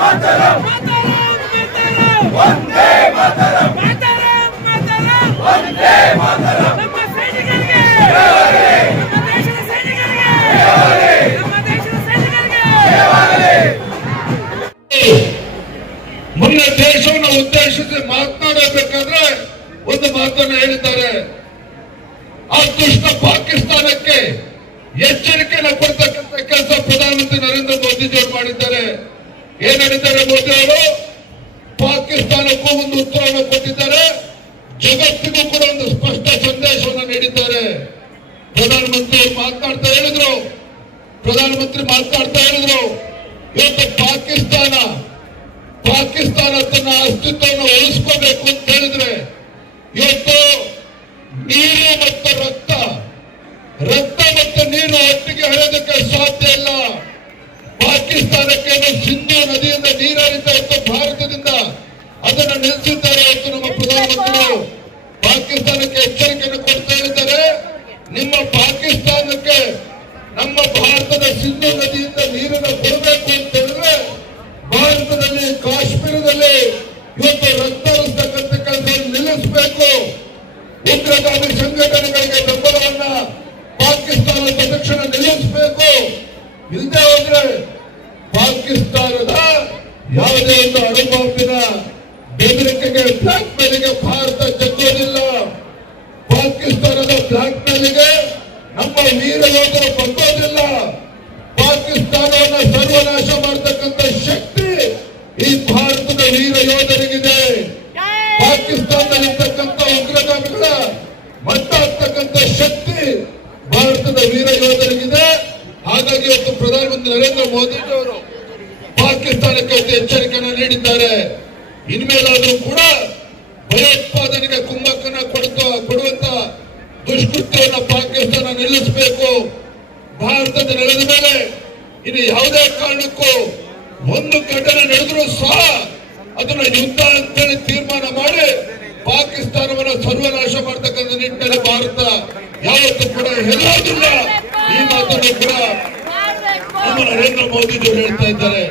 Mataram! ಮೊನ್ನೆ ದೇಶವನ್ನು ಉದ್ದೇಶಿಸಿ ಮಾತನಾಡಬೇಕಾದ್ರೆ ಒಂದು ಮಾತನ್ನು ಹೇಳಿದ್ದಾರೆ. ಆ ದುಷ್ಟ ಪಾಕಿಸ್ತಾನಕ್ಕೆ ಎಚ್ಚರಿಕೆಯನ್ನು ಕೊಡ್ತಕ್ಕಂಥ ಕೆಲಸ ಪ್ರಧಾನಮಂತ್ರಿ ನರೇಂದ್ರ ಮೋದಿಜಿಯವರು ಮಾಡಿದ್ದಾರೆ. ಏನ್ ಹೇಳಿದ್ದಾರೆ ಮೋದಿ ಅವರು? ಪಾಕಿಸ್ತಾನಕ್ಕೂ ಒಂದು ಉತ್ತರವನ್ನು ಕೊಟ್ಟಿದ್ದಾರೆ. ಜಗತ್ತಿಗೂ ಕೂಡ ಒಂದು ಸ್ಪಷ್ಟ ಸಂದೇಶವನ್ನು ನೀಡಿದ್ದಾರೆ. ಪ್ರಧಾನಮಂತ್ರಿ ಮಾತನಾಡ್ತಾ ಹೇಳಿದ್ರು. ಪ್ರಧಾನಮಂತ್ರಿ ಮಾತನಾಡ್ತಾ ಹೇಳಿದ್ರು. ಇವತ್ತು ಪಾಕಿಸ್ತಾನ ಪಾಕಿಸ್ತಾನ ತನ್ನ ಅಸ್ತಿತ್ವವನ್ನು ಉಳಿಸ್ಕೋಬೇಕು ಅಂತ ಹೇಳಿದ್ರೆ, ಇವತ್ತು ನೀರು ಮತ್ತು ರಕ್ತ ರಕ್ತ ಮತ್ತು ನೀರು ಒಟ್ಟಿಗೆ ಹರಿಯೋದಕ್ಕೆ ಸಾಧ್ಯ ಇಲ್ಲ. ಪಾಕಿಸ್ತಾನಕ್ಕೆ ಸಿಂಧು ನದಿಯಿಂದ ನೀರು ಹರಿತಾ ಇತ್ತು ಭಾರತದಿಂದ ಅದನ್ನು ನಿಲ್ಲಿಸಿದ್ದಾರೆ ಎಂದು ನಮ್ಮ ಪ್ರಧಾನಮಂತ್ರಿಗಳು ಪಾಕಿಸ್ತಾನಕ್ಕೆ ಎಚ್ಚರಿಕೆಯನ್ನು ಕೊಡ್ತಾ ಇದ್ದಾರೆ. ನಿಮ್ಮ ಪಾಕಿಸ್ತಾನಕ್ಕೆ ನಮ್ಮ ಭಾರತದ ಸಿಂಧು ನದಿಯಿಂದ ನೀರನ್ನು ಕೊಡಬೇಕು ಅಂತ ಹೇಳಿದ್ರೆ, ಭಾರತದಲ್ಲಿ, ಕಾಶ್ಮೀರದಲ್ಲಿ ಇವತ್ತು ರಕ್ತ ಹರಿಸ್ತಕ್ಕಂಥ ಕೆಲಸವನ್ನು ನಿಲ್ಲಿಸಬೇಕು. ಉಗ್ರಗಾಮಿ ಸಂಘಟನೆಗಳಿಗೆ ಬೆಂಬಲವನ್ನ ಪಾಕಿಸ್ತಾನ ತಕ್ಷಣ ನಿಲ್ಲಿಸಬೇಕು. ಇಲ್ಲದೆ ಹೋದ್ರೆ ಪಾಕಿಸ್ತಾನದ ಯಾವುದೇ ಒಂದು ಅಣುಬಾಂಬಿನ ಬೆದರಿಕೆಗೆ ಬ್ಲಾಕ್ ಮೇಲಿಗೆ ಭಾರತ ಜಗ್ಗೋದಿಲ್ಲ ಪಾಕಿಸ್ತಾನದ ಬ್ಲಾಕ್ ನಮ್ಮ ವೀರ ಯೋಧರು ಬಗ್ಗೋದಿಲ್ಲ ಪಾಕಿಸ್ತಾನವನ್ನ ಸರ್ವನಾಶ ಮಾಡತಕ್ಕಂಥ ಶಕ್ತಿ ಈ ಭಾರತದ ವೀರ ಯೋಧರಿಗಿದೆ. ಪಾಕಿಸ್ತಾನದಲ್ಲಿರ್ತಕ್ಕಂಥ ಉಗ್ರಗಾಮಿಗಳ ಮಟ್ಟಾಗ್ತಕ್ಕಂಥ ಶಕ್ತಿ ಭಾರತದ ವೀರ ಯೋಧರಿಗಿದೆ. ಹಾಗಾಗಿ ಇವತ್ತು ಪ್ರಧಾನಮಂತ್ರಿ ನರೇಂದ್ರ ಮೋದಿಜಿ ಅವರು ಪಾಕಿಸ್ತಾನಕ್ಕೆ ಎಚ್ಚರಿಕೆಯನ್ನು ನೀಡಿದ್ದಾರೆ. ಇನ್ಮೇಲಾದ್ರೂ ಕೂಡ ಭಯೋತ್ಪಾದನೆಗೆ ಕುಂಭಕನ ಕೊಡುತ್ತ, ಕೊಡುವಂತ ದುಷ್ಕೃತ್ಯವನ್ನು ಪಾಕಿಸ್ತಾನ ನಿಲ್ಲಿಸಬೇಕು. ಭಾರತದ ನೆಲದ ಮೇಲೆ ಇನ್ನು ಯಾವುದೇ ಕಾರಣಕ್ಕೂ ಒಂದು ಘಟನೆ ನಡೆದರೂ ಸಹ ಅದನ್ನ ಯುದ್ಧ ಅಂತೇಳಿ ತೀರ್ಮಾನ ಮಾಡಿ ಪಾಕಿಸ್ತಾನವನ್ನು ಸರ್ವನಾಶ ಮಾಡ್ತಕ್ಕಂಥ ನಿಟ್ಟಿನಲ್ಲಿ ಭಾರತ ಯಾವತ್ತೂ ಕೂಡ ಹೆದರೋದಿಲ್ಲ. ಈ ಮಾತನ್ನು ಕೂಡ ನಮ್ಮ ನರೇಂದ್ರ ಮೋದಿ ಹೇಳ್ತಾ ಇದ್ದಾರೆ.